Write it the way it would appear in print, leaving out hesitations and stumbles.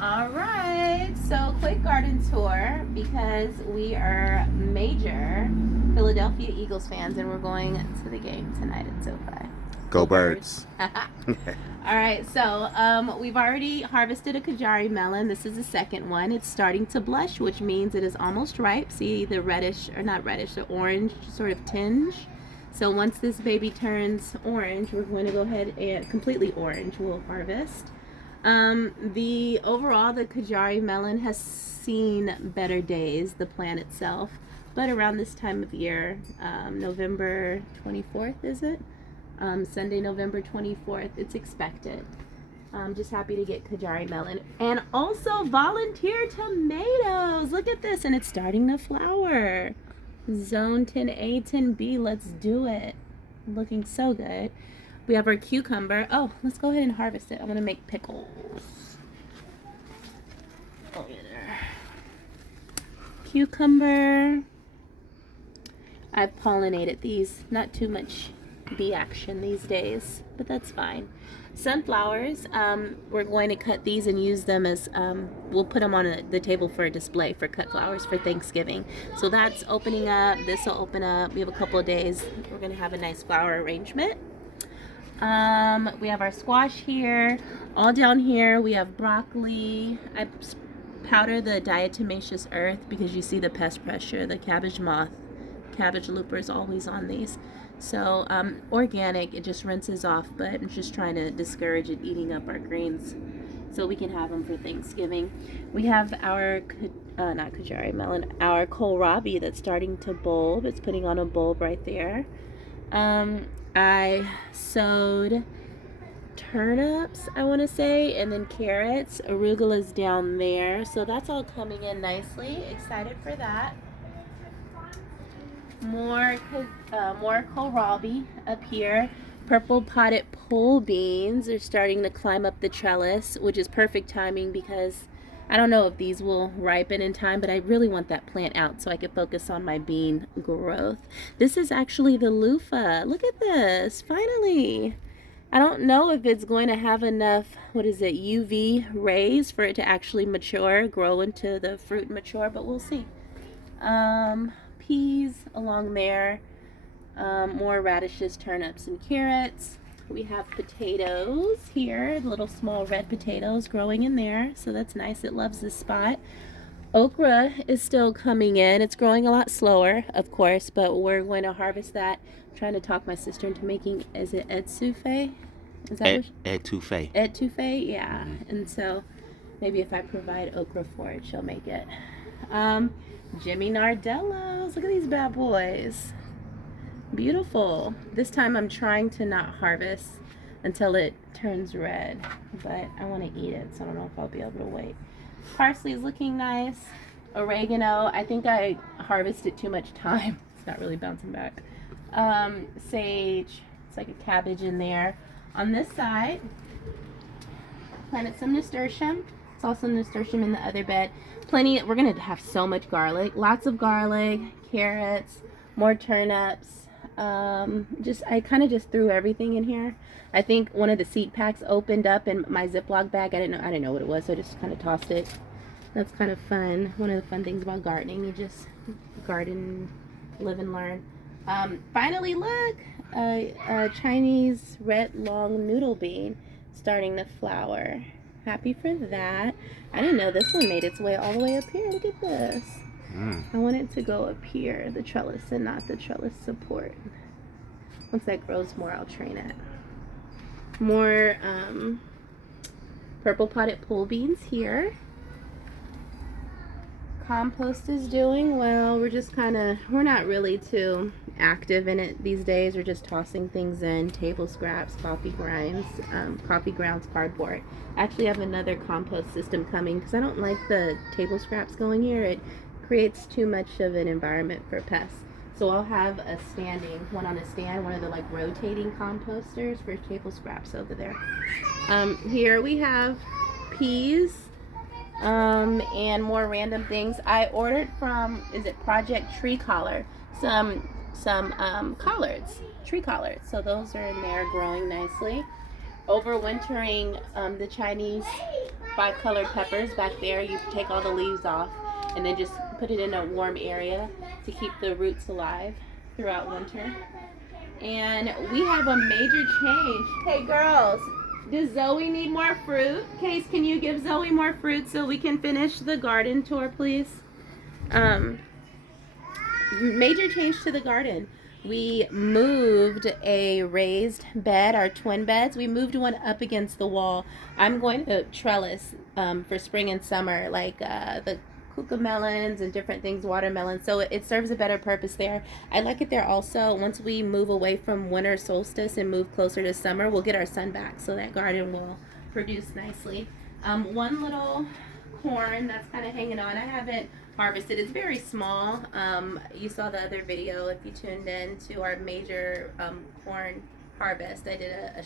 All right, so quick garden tour because we are major Philadelphia Eagles fans and we're going to the game tonight at SoFi. Go Birds. All right, so we've already harvested a Kajari melon. This is the second one. It's starting to blush, which means it is almost ripe. See the reddish, or not reddish, the orange sort of tinge. So once this baby turns orange, we're going to go ahead and completely orange, we'll harvest. The Kajari melon has seen better days, the plant itself, but around this time of year, November 24th, is it? Sunday, November 24th, it's expected. I'm just happy to get Kajari melon. And also volunteer tomatoes. Look at this, and it's starting to flower. Zone 10A, 10B, let's do it. Looking so good. We have our cucumber. Oh, let's go ahead and harvest it. I'm gonna make pickles. Oh, yeah, there. Cucumber. I've pollinated these. Not too much bee action these days, but that's fine. Sunflowers, we're going to cut these and use them as, we'll put them on the table for a display for cut flowers for Thanksgiving. So that's opening up. This will open up. We have a couple of days. We're going to have a nice flower arrangement. We have our squash here. All down here we have broccoli. I powder the diatomaceous earth because you see the pest pressure. The cabbage moth, cabbage looper is always on these. So organic, it just rinses off, but I'm just trying to discourage it eating up our greens so we can have them for Thanksgiving. We have our, not Kajari melon, our kohlrabi that's starting to bulb. It's putting on a bulb right there. I sowed turnips, I want to say, and then carrots. Arugula's down there. So that's all coming in nicely. Excited for that. More kohlrabi up here. Purple potted pole beans are starting to climb up the trellis, which is perfect timing because I don't know if these will ripen in time, but I really want that plant out so I can focus on my bean growth. This is actually the loofah. Look at this, finally. I don't know if it's going to have enough, UV rays for it to actually mature, grow into the fruit mature, but we'll see. Peas along there, more radishes, turnips, and carrots. We have potatoes here, little small red potatoes growing in there, so that's nice. It loves this spot. Okra is still coming in. It's growing a lot slower, of course, but we're going to harvest that. I'm trying to talk my sister into making, is it etouffee? Is that etouffee? Etouffee, yeah. And so maybe if I provide okra for it, she'll make it. Jimmy Nardellos. Look at these bad boys. Beautiful. This time I'm trying to not harvest until it turns red, but I want to eat it, so I don't know if I'll be able to wait. Parsley is looking nice. Oregano, I think I harvested too much time. It's not really bouncing back. Sage, it's like a cabbage in there. On this side, planted some nasturtium. It's also nasturtium in the other bed. Plenty, we're gonna have so much garlic. Lots of garlic, carrots, more turnips. I kind of just threw everything in here. I think one of the seed packs opened up in my Ziploc bag. I didn't know what it was, so I just kind of tossed it. That's kind of fun. One of the fun things about gardening, you just garden, live and learn. Finally, look, a Chinese red long noodle bean starting to flower. Happy for that. I didn't know this one made its way all the way up here. Look at this. I want it to go up here, the trellis, and not the trellis support. Once that grows more, I'll train it. More purple potted pole beans here. Compost is doing well. We're not really too active in it these days. We're just tossing things in, table scraps, coffee grounds, cardboard. I actually have another compost system coming because I don't like the table scraps going here. It creates too much of an environment for pests. So I'll have one on a stand, one of the rotating composters for table scraps over there. Here we have peas. And more random things. I ordered from, Project Tree Collar, some collards, tree collards. So those are in there growing nicely. Overwintering the Chinese bicolored peppers back there. You take all the leaves off and then just put it in a warm area to keep the roots alive throughout winter. And we have a major change. Hey girls, does Zoe need more fruit? Case, can you give Zoe more fruit so we can finish the garden tour, please? Major change to the garden. We moved a raised bed, our twin beds. We moved one up against the wall. I'm going to trellis for spring and summer, like the cucamelons and different things, watermelons. So it serves a better purpose there. I like it there also. Once we move away from winter solstice and move closer to summer, we'll get our sun back, so that garden will produce nicely. One little corn that's kind of hanging on. I haven't harvested. It's very small. You saw the other video if you tuned in to our major corn harvest. I did a